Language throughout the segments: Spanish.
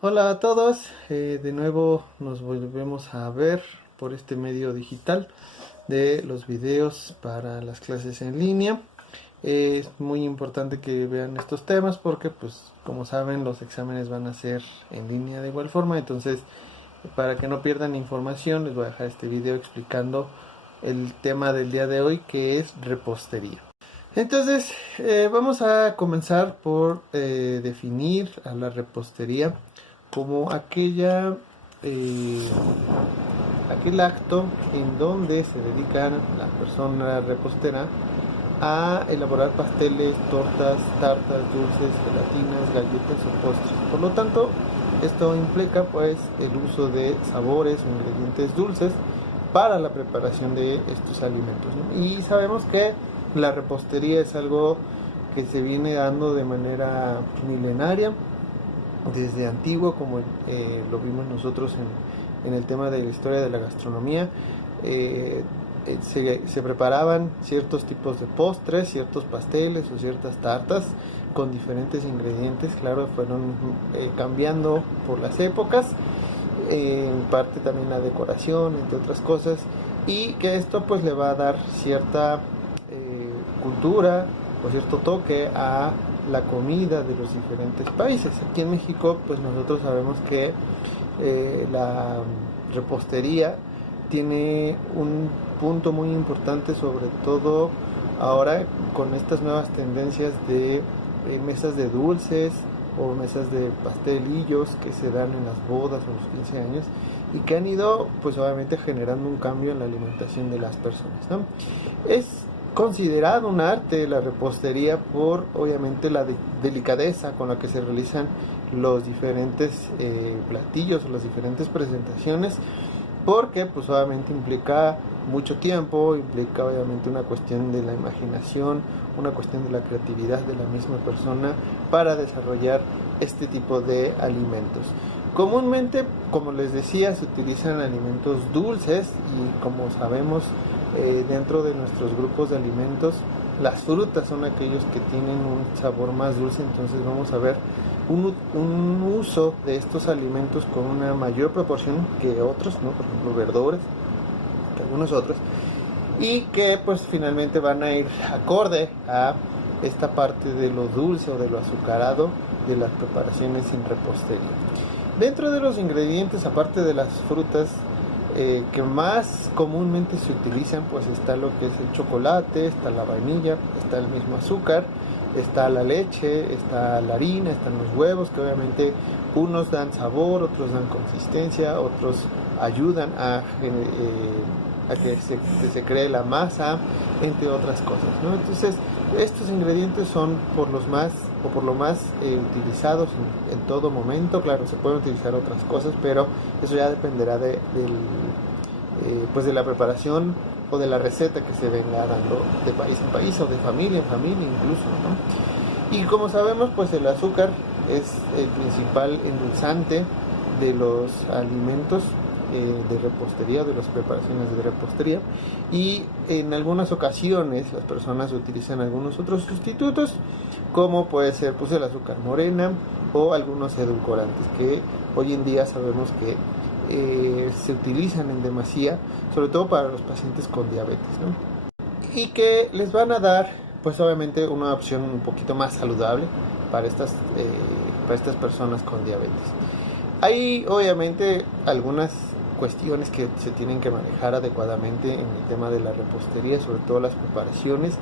Hola a todos, de nuevo nos volvemos a ver por este medio digital de los videos para las clases en línea. Es muy importante que vean estos temas porque, pues, como saben, los exámenes van a ser en línea de igual forma. Entonces, para que no pierdan información, les voy a dejar este video explicando el tema del día de hoy, que es repostería. Entonces, vamos a comenzar por definir a la repostería como aquel acto en donde se dedican la persona repostera a elaborar pasteles, tortas, tartas, dulces, gelatinas, galletas o postres. Por lo tanto, esto implica pues el uso de sabores o ingredientes dulces para la preparación de estos alimentos, ¿no? Y sabemos que la repostería es algo que se viene dando de manera milenaria, desde antiguo, como lo vimos nosotros en el tema de la historia de la gastronomía. Se preparaban ciertos tipos de postres, ciertos pasteles o ciertas tartas con diferentes ingredientes. Claro, fueron cambiando por las épocas, en parte también la decoración, entre otras cosas, y que esto pues le va a dar cierta cultura o cierto toque a la comida de los diferentes países. Aquí en México pues nosotros sabemos que la repostería tiene un punto muy importante, sobre todo ahora con estas nuevas tendencias de mesas de dulces o mesas de pastelillos que se dan en las bodas o los 15 años, y que han ido pues obviamente generando un cambio en la alimentación de las personas, ¿no? Es considerado un arte la repostería por obviamente la delicadeza con la que se realizan los diferentes platillos o las diferentes presentaciones, porque pues obviamente implica mucho tiempo, implica obviamente una cuestión de la imaginación, una cuestión de la creatividad de la misma persona para desarrollar este tipo de alimentos. Comúnmente, como les decía, se utilizan alimentos dulces y, como sabemos, dentro de nuestros grupos de alimentos, las frutas son aquellos que tienen un sabor más dulce. Entonces vamos a ver un uso de estos alimentos con una mayor proporción que otros, ¿no? Por ejemplo, verduras, que algunos otros, y que pues finalmente van a ir acorde a esta parte de lo dulce o de lo azucarado de las preparaciones en repostería. Dentro de los ingredientes, aparte de las frutas que más comúnmente se utilizan, pues está lo que es el chocolate, está la vainilla, está el mismo azúcar, está la leche, está la harina, están los huevos, que obviamente unos dan sabor, otros dan consistencia, otros ayudan a que se cree la masa, entre otras cosas, ¿no? Entonces, estos ingredientes son por lo más utilizados en todo momento. Claro, se pueden utilizar otras cosas, pero eso ya dependerá pues de la preparación o de la receta que se venga dando de país en país o de familia en familia incluso, ¿no? Y como sabemos, pues el azúcar es el principal endulzante de los alimentos de repostería, de las preparaciones de repostería, y en algunas ocasiones las personas utilizan algunos otros sustitutos, como puede ser pues el azúcar morena o algunos edulcorantes que hoy en día sabemos que se utilizan en demasía, sobre todo para los pacientes con diabetes, ¿no? Y que les van a dar pues obviamente una opción un poquito más saludable para estas personas con diabetes. Hay obviamente algunas cuestiones que se tienen que manejar adecuadamente en el tema de la repostería, sobre todo las preparaciones,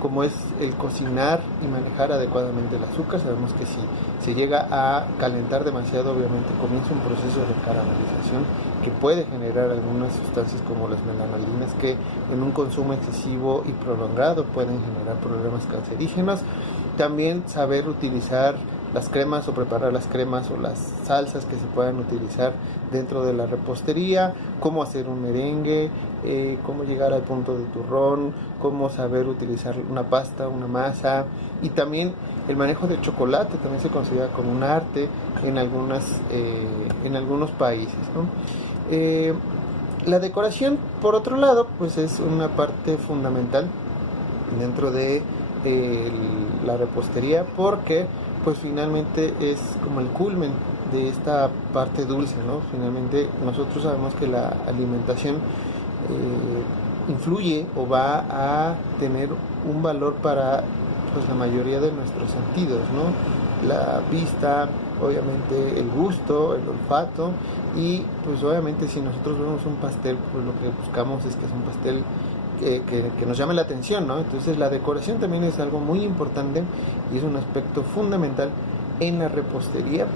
como es el cocinar y manejar adecuadamente el azúcar. Sabemos que si se llega a calentar demasiado, obviamente comienza un proceso de caramelización que puede generar algunas sustancias como las melanolinas, que en un consumo excesivo y prolongado pueden generar problemas cancerígenos. También saber utilizar las cremas o preparar las cremas o las salsas que se puedan utilizar dentro de la repostería, cómo hacer un merengue, cómo llegar al punto de turrón, cómo saber utilizar una pasta, una masa, y también el manejo del chocolate también se considera como un arte en algunos países, ¿no? La decoración, por otro lado, pues es una parte fundamental dentro de la repostería, porque pues finalmente es como el culmen de esta parte dulce, ¿no? Finalmente nosotros sabemos que la alimentación influye o va a tener un valor para pues la mayoría de nuestros sentidos, ¿no? La vista, obviamente el gusto, el olfato, y pues obviamente si nosotros vemos un pastel, pues lo que buscamos es que es un pastel que nos llame la atención, ¿no? Entonces la decoración también es algo muy importante y es un aspecto fundamental en la repostería,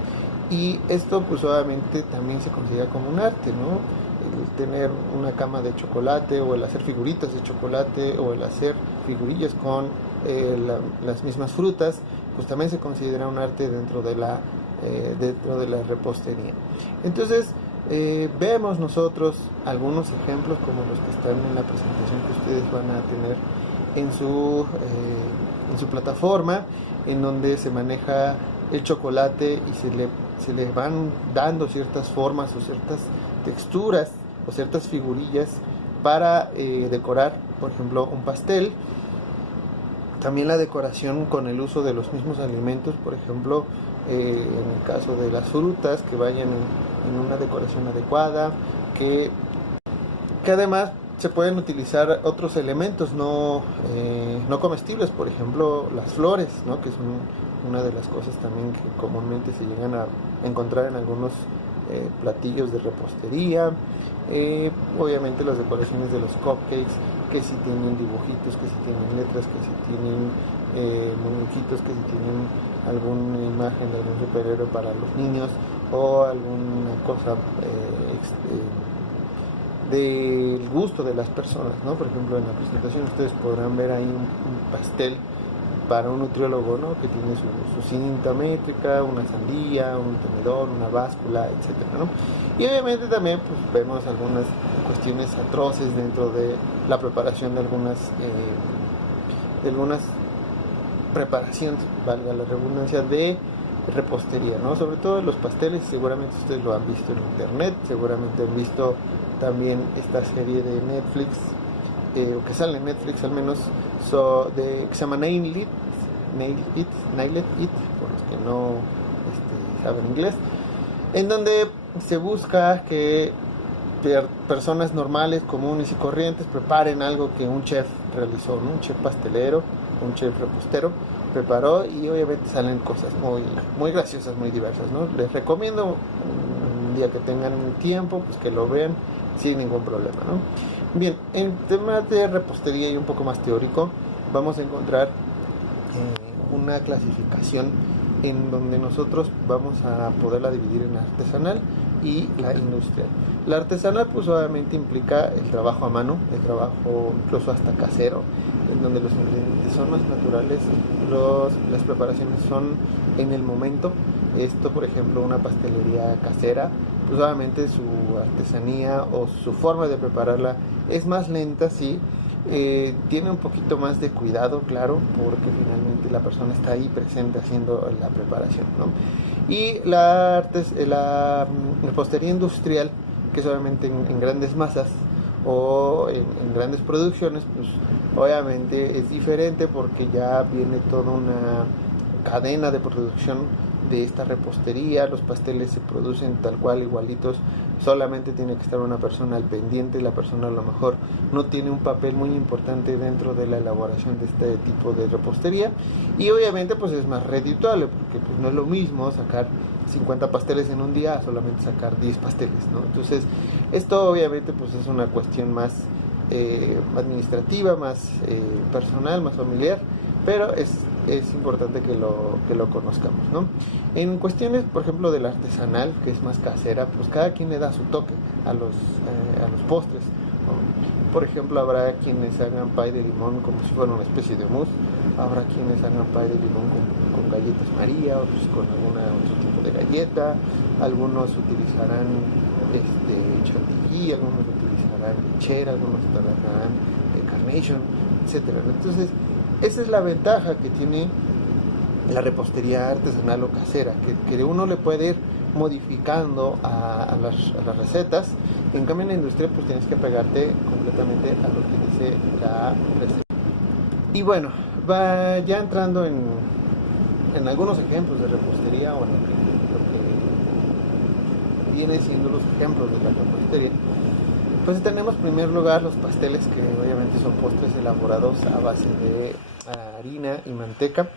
y esto pues obviamente también se considera como un arte, ¿no? El tener una cama de chocolate, o el hacer figuritas de chocolate, o el hacer figurillas con las mismas frutas, pues también se considera un arte dentro de la repostería. Entonces vemos nosotros algunos ejemplos como los que están en la presentación que ustedes van a tener en su plataforma, en donde se maneja el chocolate y se le van dando ciertas formas o ciertas texturas o ciertas figurillas para decorar, por ejemplo, un pastel. También la decoración con el uso de los mismos alimentos, por ejemplo, en el caso de las frutas, que vayan en una decoración adecuada, que además se pueden utilizar otros elementos no comestibles, por ejemplo las flores, ¿no? Que son una de las cosas también que comúnmente se llegan a encontrar en algunos platillos de repostería. Obviamente las decoraciones de los cupcakes, que si tienen dibujitos, que si tienen letras, que si tienen muñequitos, que si tienen alguna imagen de algún superhéroe para los niños, o alguna cosa del gusto de las personas, ¿no? Por ejemplo, en la presentación ustedes podrán ver ahí un pastel para un nutriólogo, ¿no? Que tiene su cinta métrica, una sandía, un tenedor, una báscula, etcétera, ¿no? Y obviamente también pues, vemos algunas cuestiones atroces dentro de la preparación de algunas preparaciones, valga la redundancia, de repostería, ¿no? Sobre todo los pasteles, seguramente ustedes lo han visto en internet, seguramente han visto también esta serie de Netflix, o que sale en Netflix al menos, que se llama Nailed It, por los que no saben inglés, en donde se busca que personas normales, comunes y corrientes preparen algo que un chef realizó, ¿no? Un chef pastelero, un chef repostero preparó, y obviamente salen cosas muy graciosas, muy diversas, ¿no? Les recomiendo un día que tengan tiempo, pues que lo vean sin ningún problema, ¿no? Bien, en temas de repostería y un poco más teórico, vamos a encontrar una clasificación en donde nosotros vamos a poderla dividir en artesanal y la industrial. La artesanal pues obviamente implica el trabajo a mano, el trabajo incluso hasta casero, en donde los ingredientes son más naturales, las preparaciones son en el momento. Esto, por ejemplo, una pastelería casera, pues obviamente su artesanía o su forma de prepararla es más lenta, sí. Tiene un poquito más de cuidado, claro, porque finalmente la persona está ahí presente haciendo la preparación, ¿no? Y la repostería industrial, que es obviamente en grandes masas o en grandes producciones, pues obviamente es diferente, porque ya viene toda una cadena de producción de esta repostería. Los pasteles se producen tal cual, igualitos, solamente tiene que estar una persona al pendiente. La persona a lo mejor no tiene un papel muy importante dentro de la elaboración de este tipo de repostería, y obviamente pues es más redituable, porque pues no es lo mismo sacar 50 pasteles en un día a solamente sacar 10 pasteles, ¿no? Entonces esto obviamente pues es una cuestión más administrativa, más personal, más familiar, pero es importante que lo conozcamos, ¿no? En cuestiones, por ejemplo, del artesanal, que es más casera, pues cada quien le da su toque a los postres, ¿no? Por ejemplo, habrá quienes hagan pay de limón como si fuera una especie de mousse, habrá quienes hagan pay de limón con galletas María, otros con otro tipo de galleta, algunos utilizarán chantilly, algunos utilizarán lechera, algunos utilizarán carnation, etcétera. Entonces esa es la ventaja que tiene la repostería artesanal o casera, que uno le puede ir modificando a las recetas. En cambio en la industria pues tienes que pegarte completamente a lo que dice la receta. Y bueno, ya entrando en en algunos ejemplos de repostería o en lo que viene siendo los ejemplos de la repostería, pues tenemos en primer lugar los pasteles, que obviamente son postres elaborados a base de harina y manteca.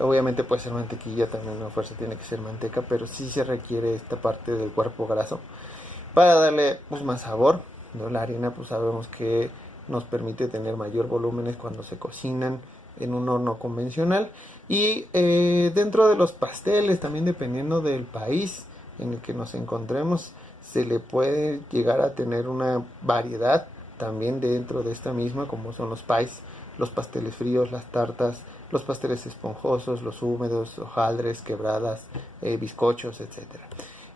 Obviamente puede ser mantequilla, también a fuerza tiene que ser manteca, pero sí se requiere esta parte del cuerpo graso para darle pues más sabor, ¿no? La harina pues sabemos que nos permite tener mayor volúmenes cuando se cocinan en un horno convencional. Y dentro de los pasteles, también dependiendo del país en el que nos encontremos, se le puede llegar a tener una variedad también dentro de esta misma, como son los pies, los pasteles fríos, las tartas, los pasteles esponjosos, los húmedos, hojaldres, quebradas, bizcochos, etcétera.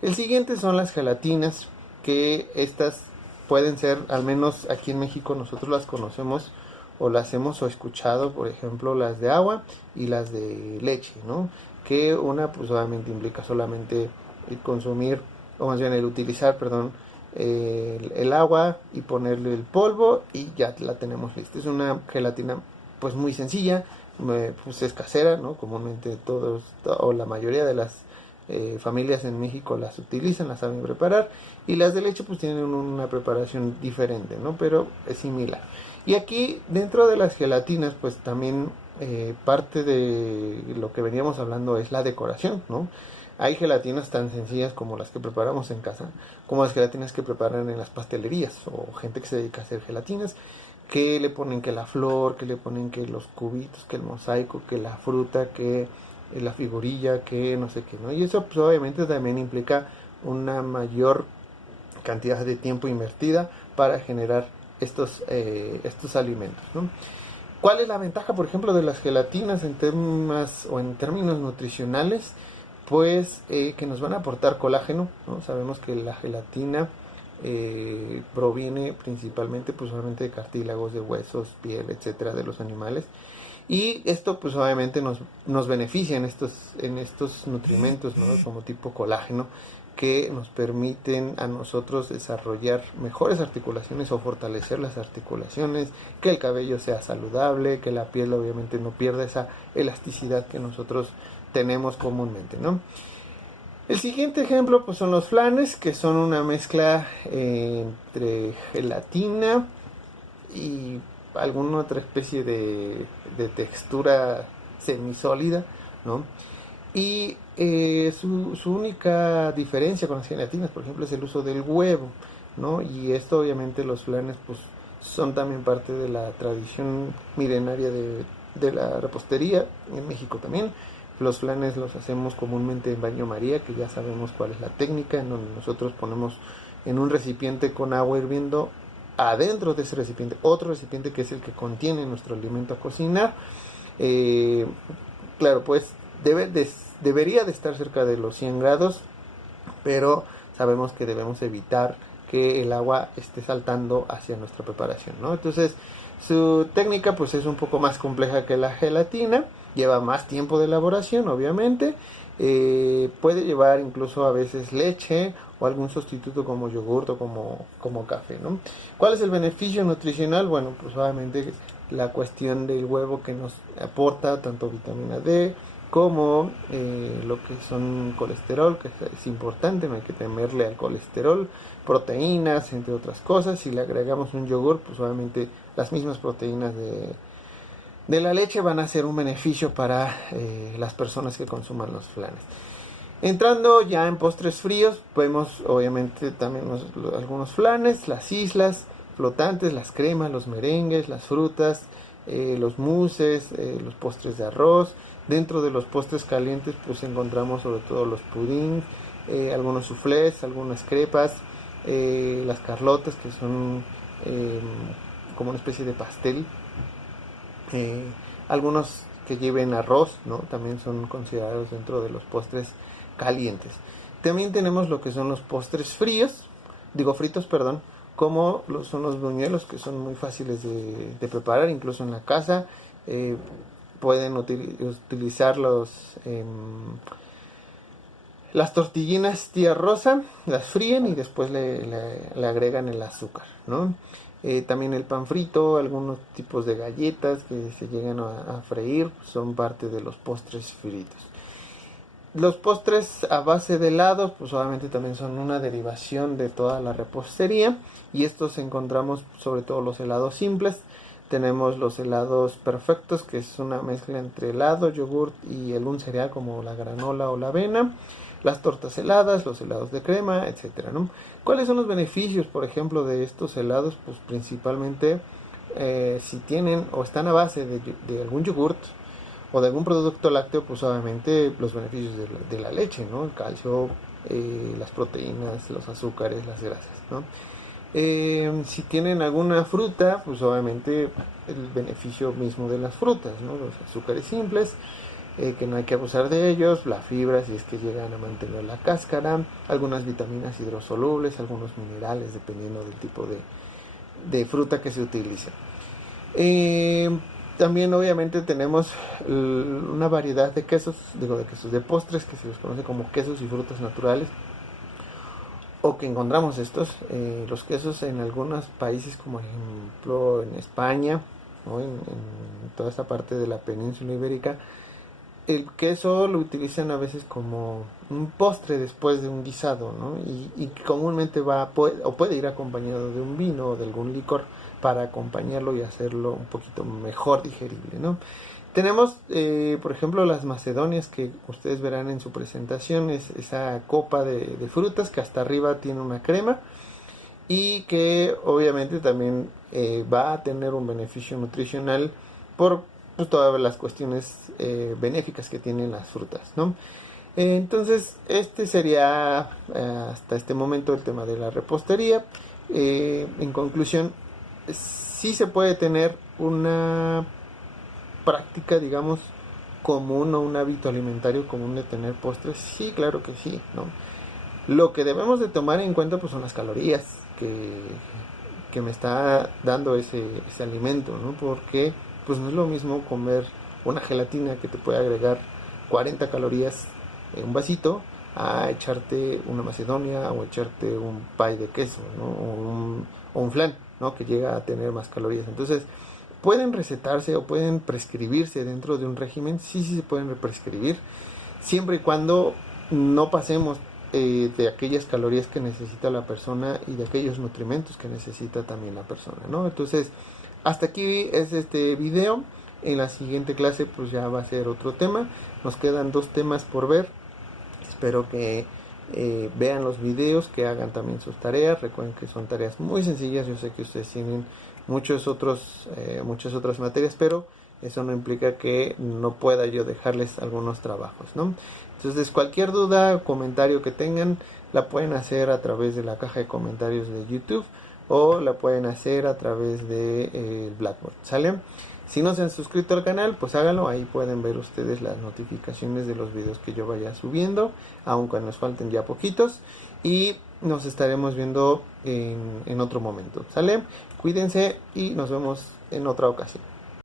El siguiente son las gelatinas, que estas pueden ser, al menos aquí en México nosotros las conocemos o las hemos escuchado, por ejemplo, las de agua y las de leche, ¿no? Que una pues obviamente implica solamente el consumir, o más bien el utilizar, perdón, el agua y ponerle el polvo y ya la tenemos lista. Es una gelatina pues muy sencilla, pues es casera, ¿no? Comúnmente todos o la mayoría de las familias en México las utilizan, las saben preparar, y las de leche pues tienen una preparación diferente, ¿no? Pero es similar. Y aquí dentro de las gelatinas pues también parte de lo que veníamos hablando es la decoración, ¿no? Hay gelatinas tan sencillas como las que preparamos en casa, como las gelatinas que preparan en las pastelerías, o gente que se dedica a hacer gelatinas, que le ponen que la flor, que le ponen que los cubitos, que el mosaico, que la fruta, que la figurilla, que no sé qué, ¿no? Y eso pues obviamente también implica una mayor cantidad de tiempo invertida para generar estos alimentos, ¿no? ¿Cuál es la ventaja, por ejemplo, de las gelatinas en temas o en términos nutricionales? Pues que nos van a aportar colágeno, ¿no? Sabemos que la gelatina proviene principalmente pues obviamente de cartílagos, de huesos, piel, etcétera, de los animales. Y esto pues obviamente nos beneficia en estos nutrimentos, ¿no? Como tipo colágeno, que nos permiten a nosotros desarrollar mejores articulaciones o fortalecer las articulaciones, que el cabello sea saludable, que la piel obviamente no pierda esa elasticidad que nosotros tenemos comúnmente, ¿no? El siguiente ejemplo pues son los flanes, que son una mezcla entre gelatina y alguna otra especie de textura semisólida, ¿no? Y su única diferencia con las gelatinas, por ejemplo, es el uso del huevo, ¿no? Y esto obviamente los flanes pues son también parte de la tradición milenaria de la repostería, en México también. Los flanes los hacemos comúnmente en baño María, que ya sabemos cuál es la técnica, en donde nosotros ponemos en un recipiente con agua hirviendo, adentro de ese recipiente otro recipiente que es el que contiene nuestro alimento a cocinar. Claro, pues debería de estar cerca de los 100 grados, pero sabemos que debemos evitar que el agua esté saltando hacia nuestra preparación, ¿no? Entonces, su técnica pues es un poco más compleja que la gelatina, lleva más tiempo de elaboración, obviamente. Puede llevar incluso a veces leche o algún sustituto como yogurt o como café, ¿no? ¿Cuál es el beneficio nutricional? Bueno, pues obviamente la cuestión del huevo, que nos aporta tanto vitamina D como lo que son colesterol, que es importante, no hay que temerle al colesterol, proteínas, entre otras cosas. Si le agregamos un yogur, pues obviamente las mismas proteínas de la leche van a ser un beneficio para las personas que consuman los flanes. Entrando ya en postres fríos, vemos obviamente también algunos flanes, las islas flotantes, las cremas, los merengues, las frutas, los mousses, los postres de arroz. Dentro de los postres calientes pues encontramos sobre todo los pudins, algunos soufflés, algunas crepas, las carlotas, que son como una especie de pastel, algunos que lleven arroz, ¿no? También son considerados dentro de los postres calientes. También tenemos lo que son los postres fritos, perdón, como son los buñuelos, que son muy fáciles de preparar, incluso en la casa. Pueden utilizar las tortillinas tía Rosa, las fríen y después le agregan el azúcar, ¿no? También el pan frito, algunos tipos de galletas que se llegan a freír, son parte de los postres fritos. Los postres a base de helados, pues obviamente también son una derivación de toda la repostería. Y estos encontramos sobre todo los helados simples. Tenemos los helados perfectos, que es una mezcla entre helado, yogurt y algún cereal como la granola o la avena. Las tortas heladas, los helados de crema, etcétera, ¿no? ¿Cuáles son los beneficios, por ejemplo, de estos helados? Pues principalmente si tienen o están a base de algún yogurt o de algún producto lácteo, pues obviamente los beneficios de la leche, ¿no? El calcio, las proteínas, los azúcares, las grasas, ¿no? Si tienen alguna fruta, pues obviamente el beneficio mismo de las frutas, ¿no? Los azúcares simples, que no hay que abusar de ellos, la fibra si es que llegan a mantener la cáscara, algunas vitaminas hidrosolubles, algunos minerales, dependiendo del tipo de fruta que se utilice. También obviamente tenemos una variedad de quesos, de postres que se los conoce como quesos y frutas naturales, o que encontramos los quesos en algunos países, como ejemplo en España, ¿no? En toda esta parte de la península ibérica. El queso lo utilizan a veces como un postre después de un guisado, ¿no? Y comúnmente puede ir acompañado de un vino o de algún licor para acompañarlo y hacerlo un poquito mejor digerible, ¿no? Tenemos, por ejemplo, las macedonias, que ustedes verán en su presentación, es esa copa de frutas que hasta arriba tiene una crema y que obviamente también va a tener un beneficio nutricional por pues, todas las cuestiones benéficas que tienen las frutas, ¿no? Entonces, este sería hasta este momento el tema de la repostería. En conclusión, sí se puede tener una práctica, digamos, común o un hábito alimentario común de tener postres. Sí, claro que sí, ¿no? Lo que debemos de tomar en cuenta pues son las calorías que me está dando ese alimento, ¿no? Porque pues no es lo mismo comer una gelatina que te puede agregar 40 calorías en un vasito a echarte una macedonia o echarte un pie de queso, ¿no? O un flan, ¿no? Que llega a tener más calorías. Entonces, pueden recetarse o pueden prescribirse dentro de un régimen. Sí se pueden prescribir, siempre y cuando no pasemos de aquellas calorías que necesita la persona y de aquellos nutrimentos que necesita también la persona, ¿no? Entonces, hasta aquí es este video. En la siguiente clase pues ya va a ser otro tema. Nos quedan 2 temas por ver. Espero que vean los videos, que hagan también sus tareas. Recuerden que son tareas muy sencillas. Yo sé que ustedes tienen muchas otras materias, pero eso no implica que no pueda yo dejarles algunos trabajos, ¿no? Entonces, cualquier duda o comentario que tengan, la pueden hacer a través de la caja de comentarios de YouTube o la pueden hacer a través de Blackboard, ¿sale? Si no se han suscrito al canal, pues háganlo. Ahí pueden ver ustedes las notificaciones de los videos que yo vaya subiendo, aunque nos falten ya poquitos. Y nos estaremos viendo en otro momento, ¿sale? Cuídense y nos vemos en otra ocasión.